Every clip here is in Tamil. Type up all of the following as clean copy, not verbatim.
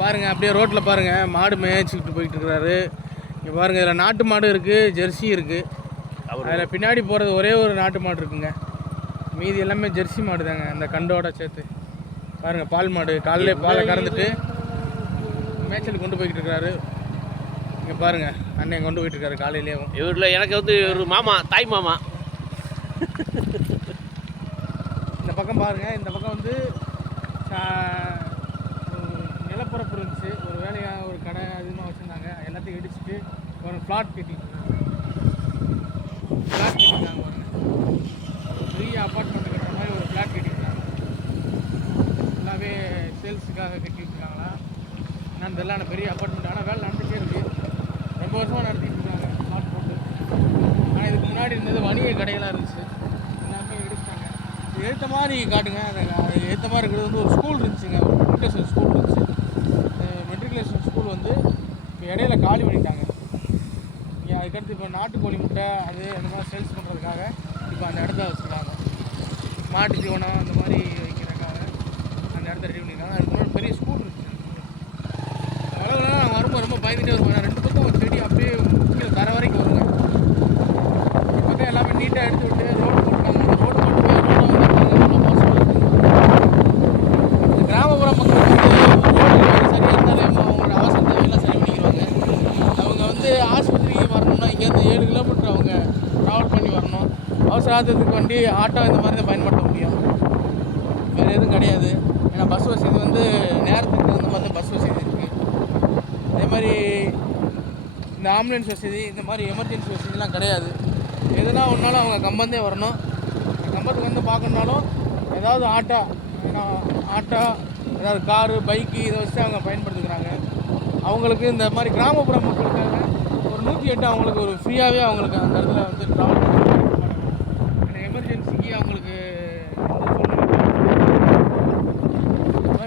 பாருங்கள், அப்படியே ரோட்டில் பாருங்கள், மாடு மேய்ச்சிக்கிட்டு போயிட்டு இருக்கிறாரு. இங்கே பாருங்கள், இதில் நாட்டு மாடு இருக்குது, ஜெர்சி இருக்குது. அதில் பின்னாடி போகிறது ஒரே ஒரு நாட்டு மாடு இருக்குங்க. மீதி எல்லாமே ஜெர்சி மாடு தாங்க, அந்த கண்டோட சேர்த்து. பாருங்கள், பால் மாடு காலையிலே பாலை கறந்துட்டு மேய்ச்சலுக்கு கொண்டு போய்கிட்டு இருக்கிறாரு. இங்கே பாருங்கள், அண்ணன் கொண்டு போயிட்டு இருக்காரு காலையிலேயே. இவரில் எனக்கு வந்து ஒரு மாமா, தாய் மாமா. இந்த பக்கம் பாருங்கள், இந்த பக்கம் வந்து நிலப்பரப்பு இருந்துச்சு, ஒரு வேலையாக ஒரு கடை அதிகமாக வச்சுருந்தாங்க. எல்லாத்தையும் இடிச்சுட்டு ஒரு ஃப்ளாட் கட்டிட்டாங்க. பாருங்க, பெரிய அப்பார்ட்மெண்ட் கட்டுற மாதிரி ஒரு ஃப்ளாட் கட்டிட்டாங்க. ஃபுல்லாகவே சேல்ஸுக்காக கட்டிட்டு இருக்காங்களா நான் இதெல்லாம் பெரிய அப்பார்ட்மெண்ட். ஆனால் வேலை நடந்துகிட்டே இருக்குது, ரொம்ப வருஷமாக நடத்திட்டு இருக்காங்க ஃப்ளாட் போட்டு. ஆனால் இதுக்கு முன்னாடி இருந்தது வணிக கடைகளாக இருந்துச்சு, எல்லாமே இடிச்சிட்டாங்க. ஏற்ற மாதிரி காட்டுங்க, அது ஏற்ற மாதிரி இருக்கிறது வந்து ஒரு ஸ்கூல் இருந்துச்சுங்க, ஒரு மெட்ரிகுலேஷன் ஸ்கூல் இருந்துச்சு. மெட்ரிகுலேஷன் ஸ்கூல் வந்து இப்போ இடையில காலி பண்ணிட்டாங்க. அதுக்கடுத்து இப்போ நாட்டுக்கோழி முட்டை அது அந்த மாதிரி சேல்ஸ் பண்ணுறதுக்காக இப்போ அந்த இடத்த வச்சுருக்காங்க. மாட்டு தீவனம் அந்த மாதிரி வைக்கிறதுக்காக அந்த இடத்த ரெடி பண்ணியிருக்காங்க. அதுக்கு முன்னாடி பெரிய ஸ்கூல் இருந்துச்சு. அவ்வளோதான் நான் வரும்போது ரொம்ப பயந்துகிட்டே வருவேன். ரெண்டு பக்கம் ஒரு செடி அப்படியே கீழே தர வரைக்கும் வருங்க. இப்போ எல்லாமே நீட்டாக எடுத்து விட்டு ரோடு போட்டுருக்காங்க. அந்த ரோடு போட்டு போய் ரோடு கிராமப்புற மக்கள் வந்து சரியாக இருந்தாலும் அவங்களோட அவசர தேவையெல்லாம் சரி பண்ணிக்கிறாங்க. அவங்க வந்து ஆஸ்பத்திரிக்கு வரணும்னா இங்கேருந்து 7 கிலோமீட்டர் அவங்க ட்ராவல் பண்ணி வரணும். அவசர ஆத்திரத்துக்கு வண்டி ஆட்டோ இந்த மாதிரி தான் பயன்படுத்த முடியும், வேறு எதுவும் கிடையாது. ஏன்னா பஸ் வசதி வந்து நேரத்துக்கு தகுந்த மாதிரி பஸ் வசதி இருக்குது. அதே மாதிரி இந்த ஆம்புலன்ஸ் வசதி, இந்த மாதிரி எமர்ஜென்சி வசதிலாம் கிடையாது. எதுனா ஒன்றாலும் அவங்க கம்பந்தே வரணும். கம்பத்துக்கு வந்து பார்க்கணுனாலும் ஏதாவது ஆட்டோ, ஏன்னா ஆட்டோ ஏதாவது காரு பைக்கு இதை வச்சு அவங்க பயன்படுத்திக்கிறாங்க. அவங்களுக்கு இந்த மாதிரி கிராமப்புற மக்களுக்காக ஒரு 108 அவங்களுக்கு ஒரு ஃப்ரீயாகவே அவங்களுக்கு அந்த இடத்துல வந்து ட்ராவல் பண்ணுறாங்க. எமர்ஜென்சிக்கு அவங்களுக்கு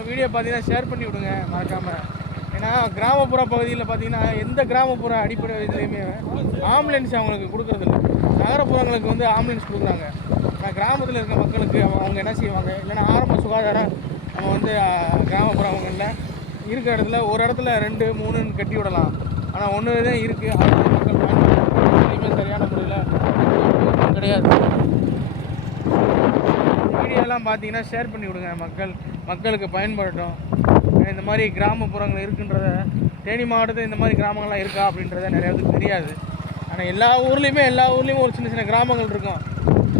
வீடியோ பார்த்தீங்கன்னா ஷேர் பண்ணி விடுங்க மறக்காமல். ஏன்னா கிராமப்புற பகுதியில் பார்த்தீங்கன்னா எந்த கிராமப்புற அடிப்படை இதுலேயுமே ஆம்புலன்ஸ் அவங்களுக்கு கொடுக்குறதில்ல. நகரப்புறங்களுக்கு வந்து ஆம்புலன்ஸ் கொடுக்குறாங்க. ஆனால் கிராமத்தில் இருக்க மக்களுக்கு அவங்க என்ன செய்வாங்க, இல்லைன்னா ஆரம்ப சுகாதாரம் நம்ம வந்து கிராமப்புறங்களில் இருக்கிற இடத்துல ஒரு இடத்துல 2, 3ன்னு கட்டி விடலாம். ஆனால் ஒன்று தான் இருக்குது, அது மக்கள் பயன்படுத்தி சரியான முறையில் கிடையாது. வீடியோலாம் பார்த்தீங்கன்னா ஷேர் பண்ணி விடுங்க, மக்களுக்கு பயன்படட்டும். இந்த மாதிரி கிராமப்புறங்கள் இருக்குன்றத, தேனி மாவட்டத்தில் இந்த மாதிரி கிராமங்கள்லாம் இருக்கா அப்படின்றத நிறைய பேருக்கு தெரியாது. ஆனால் எல்லா ஊர்லேயுமே ஒரு சின்ன சின்ன கிராமங்கள் இருக்கும்.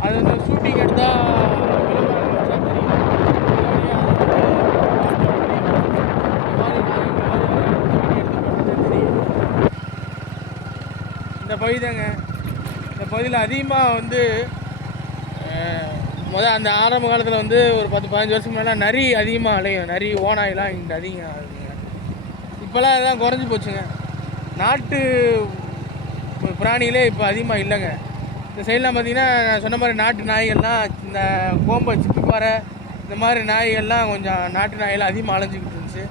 அது வந்து ஷூட்டிங் எடுத்தால் இந்த பகுதி தாங்க. இந்த பகுதியில் அதிகமாக வந்து அந்த ஆரம்ப காலத்தில் வந்து ஒரு 10-15 வருஷம் முன்னாடி நரி அதிகமாக அலையும். நரி ஓநாயெல்லாம் இங்கே அதிகம் ஆகுதுங்க. இப்போல்லாம் அதெல்லாம் குறைஞ்சி போச்சுங்க. நாட்டு பிராணிகளே இப்போ அதிகமாக இல்லைங்க. இந்த சைடெலாம் பார்த்திங்கன்னா நான் சொன்ன மாதிரி நாட்டு நாய்கள்லாம், இந்த கோம்பை சிப்பிப்பாறை இந்த மாதிரி நாய்கள்லாம் கொஞ்சம் நாட்டு நாய்கள்லாம் அதிகமாக அலைஞ்சிக்கிட்டு இருந்துச்சு.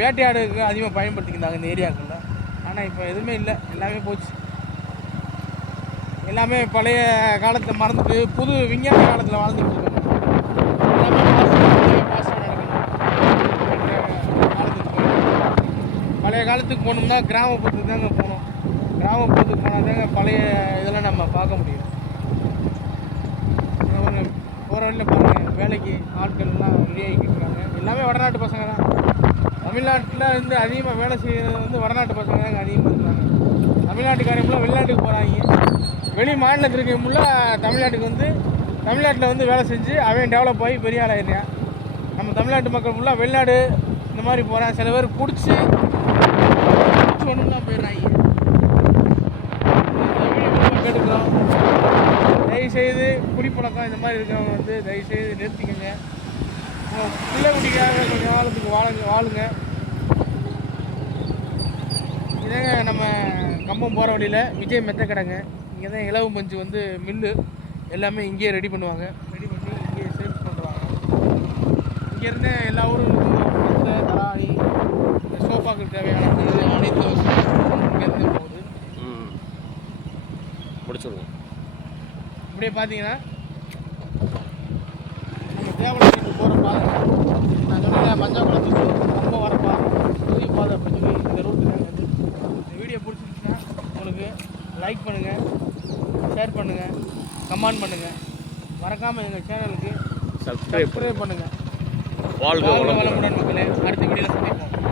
வேட்டையாடுக்கு அதிகமாக பயன்படுத்திக்கிட்டாங்க இந்த ஏரியாக்களில். ஆனால் இப்போ எதுவுமே இல்லை, எல்லாமே போச்சு. எல்லாமே பழைய காலத்தை மறந்துட்டு புது விஞ்ஞான காலத்தில் வாழ்ந்துட்டு இருக்காங்க. எல்லாமே பாஸ்டாக நடக்கணும் காலத்துக்கு. பழைய காலத்துக்கு போகணும்னா கிராமப்புறத்துக்கு தாங்க போகணும். கிராமப்புறத்துக்கு போனால் தாங்க பழைய இதெல்லாம் நம்ம பார்க்க முடியும். போகிற வழியில் பாருங்கள், வேலைக்கு ஆட்கள்லாம் ரெடி ஆகிக்கிட்டு இருக்காங்க. எல்லாமே வடநாட்டு பசங்க தான். தமிழ்நாட்டில் வந்து அதிகமாக வேலை செய்கிறது வந்து வடநாட்டு பசங்க தாங்க அதிகமாக இருக்கிறாங்க. தமிழ்நாட்டுக்காரங்களும் வெளிநாட்டுக்கு போகிறாங்க. வெளி மாநிலத்திற்கு தமிழ்நாட்டுக்கு வந்து தமிழ்நாட்டில் வந்து வேலை செஞ்சு அவன் டெவலப் ஆகி பெரிய ஆள் ஆகிடுறான். நம்ம தமிழ்நாட்டு மக்கள் ஃபுல்லாக வெளிநாடு இந்த மாதிரி போகிறான். சில பேர் குடிச்சு ஒன்றுலாம் போயிடுறாங்க. கேட்டுக்கிறோம், தயவுசெய்து குடிப்பழக்கம் இந்த மாதிரி இருக்கிறவங்க வந்து தயவுசெய்து நிறுத்திக்கங்க. பிள்ளை குட்டிக்காக கொஞ்சம் காலத்துக்கு வாழுங்க. இதாங்க நம்ம கம்பம் போகிற வழியில் விஜய் மெத்த கடைங்க. இங்கே தான் இலவு பஞ்சு வந்து மில்லு எல்லாமே இங்கேயே ரெடி பண்ணுவாங்க. ரெடி பண்ணி இங்கேயே சேல்ஸ் பண்ணுறாங்க. இங்கேருந்து எல்லா ஊருக்கும் மெத்த, தராணி, சோஃபாக்கு தேவையான அனைத்து இங்கேருந்து போகுது. முடிச்சுடுங்க. இப்படியே பார்த்தீங்கன்னா நம்ம தேவலை போகிற பாதை, நான் சொன்ன மஞ்சள் குளத்துக்கு ரொம்ப வரப்பா லைக் பண்ணுங்கள், ஷேர் பண்ணுங்கள், கமெண்ட் பண்ணுங்கள். மறக்காமல் எங்கள் சேனலுக்கு சப்ஸ்கிரைப் சப்ஸ்கிரைப் பண்ணுங்கள். வாழ்க வளமுடன். வளமுடன் மக்களே. அடுத்த வீடியோவில் சந்திப்போம்.